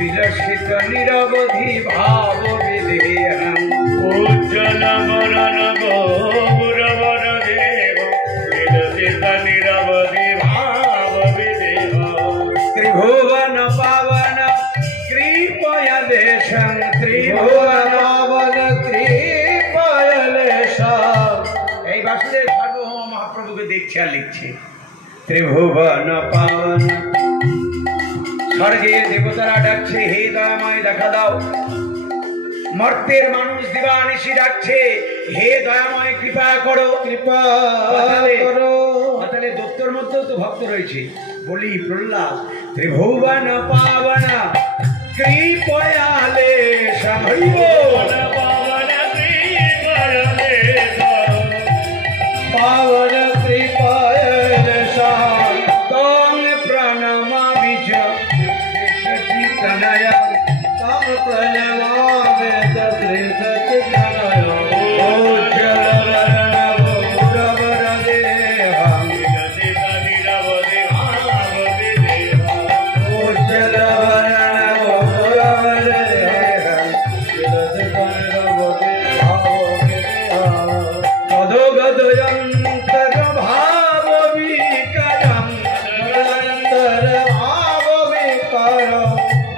विलसित निरवधि भाव विदेहं उज्ज्वल वरण गौरवर देव विलसित निरवधि भाव विदेहं त्रिभुवन पावन कृपया देशं त्रिभुवन पावन कृपया देशं এই বাসুদেব সার্বভৌম মহাপ্রভুকে দেখছে আর লিখছে त्रिभुवन पावन स्वर्गे देवतारा डाकছে हे दयामय দেখা দাও मर्तेर मानुष दिवानिशी डाकছে हे दयामय कृपा करो তাহলে দত্তর মধ্যেও তো ভক্ত রয়েছে বলি প্রহ্লাদ त्रिभुवन पावन कृपयाले त्रिभुवन पावन कृपयाले पावन कृपयाले तम प्रणमामि च तनय तम प्रणमामि च श्रीसचितनय ओ जलवरण गौरवर देहं विलसित निरवधि भाव विदेहं ओ जलवरण गौरवर देहं विलसित निरवधि भाव विदेहं गदगदयन्तर भाव विकरं गदगदयन्तर भाव विकरं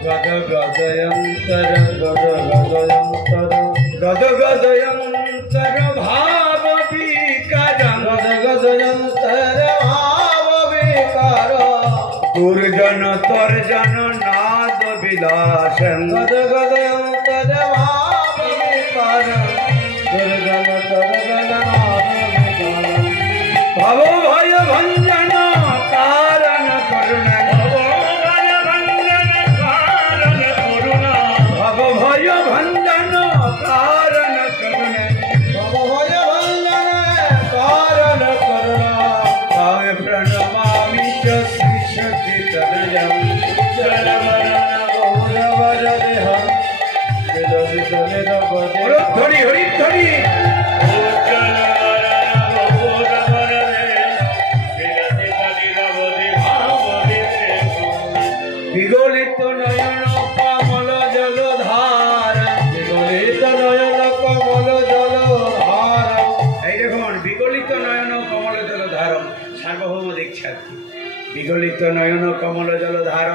गदगदयन्तर भाव विकरं गदगदयन्तर भाव विकरं दुर्जन तर्जन नाद विलासं गदगदयन्तर भाव विकरं दुर्जन तर्जन नाद विलासं भव भय भंजन कारण करुणा भव भय भंजन कारण करुणा भव भय भंजन कारण करुणा ताय प्रणमामि च श्री सच्चिदानंदं जलवरण गौरवर देहं विलसित निरवधि हरि हरि हरि उज्ज्वल वरण गौरवर देव विलसित निरवधि भाव विदेहं विगलित नयन कमल जलधार विगलित नयन कमल जलधार এই দেখুন বিগলিত নয়ন কমল জলধার সার্বভৌম দেখছে আর কি বিগলিত নয়ন কমল জলধার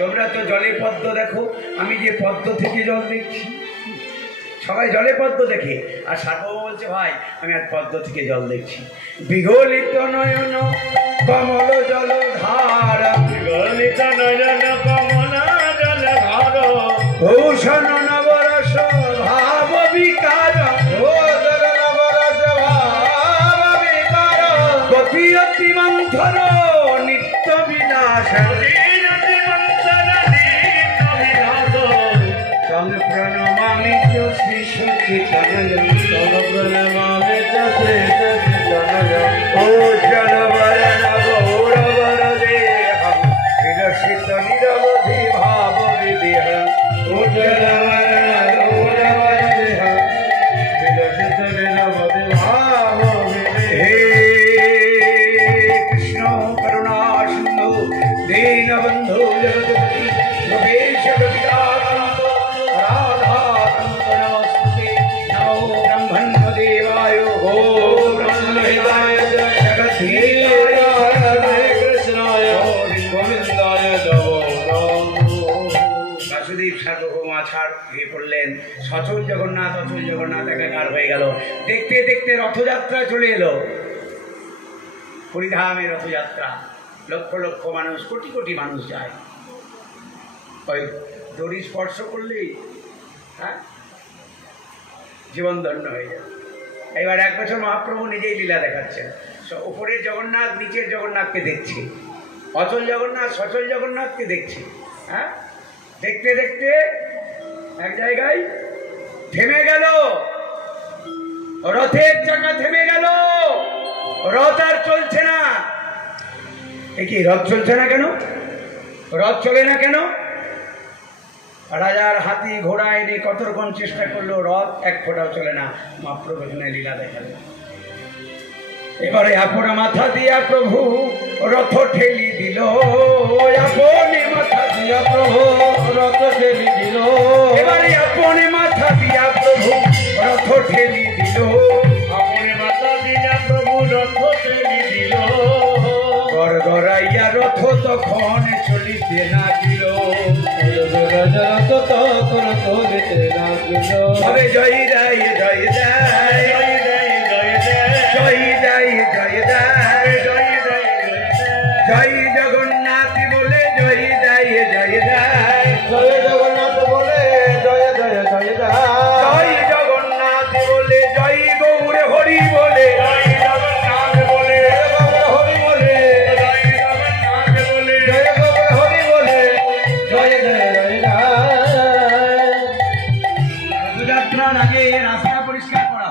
তোমরা তো জলে পদ্ম দেখো আমি যে পদ্ম থেকে জল দেখছি সবাই জলে পদ্ম দেখে আর সার্বভৌম বলছে ভাই আমি আর পদ্ম থেকে জল দেখছি বিগলিত নয়ন কমল জলধার विगलित नयन कमल जलधार भूषण नवरस भाव विकार भूषण नवरस भाव विकार गति अति मंथर नित्य विनाश संग प्रणमामि च श्री सच्चिदानंदं संग प्रणमामि च श्री सच्चिदानंदं ओ जलवरण गौरवर देहं विलसित निरवधि भाव विदेहं ओ जलवरण गौरवर देहं विलसित निरवधि भाव विदेहं हे कृष्ण करुणा सिंधु दीनबंधु जगत्पति योगेश गतिकांत राधाकांत नमस्ते नमो ब्रह्मण्यदेवाय ओ ब्रह्मदेवाय जगद्धाय हरे कृष्णाय गोविंदाय नमो বাসুদেব সার্বভৌম আছাড় হয়ে পড়লেন সচল জগন্নাথ অচল জগন্নাথ একাকার হয়ে গেল দেখতে দেখতে রথযাত্রা চলে এলো হরিধামে রথযাত্রা লক্ষ লক্ষ মানুষ কোটি কোটি মানুষ যায় ওই দড়ি স্পর্শ করলেই হ্যাঁ জীবন ধন্য হয়ে যায় এবার এক বছর মহাপ্রভু নিজেই লীলা দেখাচ্ছেন উপরের জগন্নাথ নিচের জগন্নাথকে দেখছে অচল জগন্নাথ সচল জগন্নাথকে দেখছে হ্যাঁ দেখতে দেখতে এক জায়গায় থেমে গেল রথের চাকা থেমে গেল রথ আর চলছে না কি রথ চলছে না কেন রথ চলে না কেন রাজার হাতি ঘোড়া এনে কত রকম চেষ্টা করলো রথ এক ফোঁটাও চলে না মহাপ্রভু এখানে লীলা দেখালেন এবারে আপনা মাথা দিয়া প্রভু রথ ঠেলি আপনি মাথা দিয়া প্রভু রথ ঠেলি দিল এবারে আপনি মাথা দিয়া প্রভু রথ ঠেলি দিল আপনি মাতা দিয়া প্রভু রথ ঠেলি দিল গড়গড়াইয়া রথ তখন চলিতে লাগিল রথ তখন চলিতে লাগিল তবে জয় দেয় জয় দেয় জয় জয় জয় জয় জয় দেয় জয় দেয় জয় জয় জয় জয়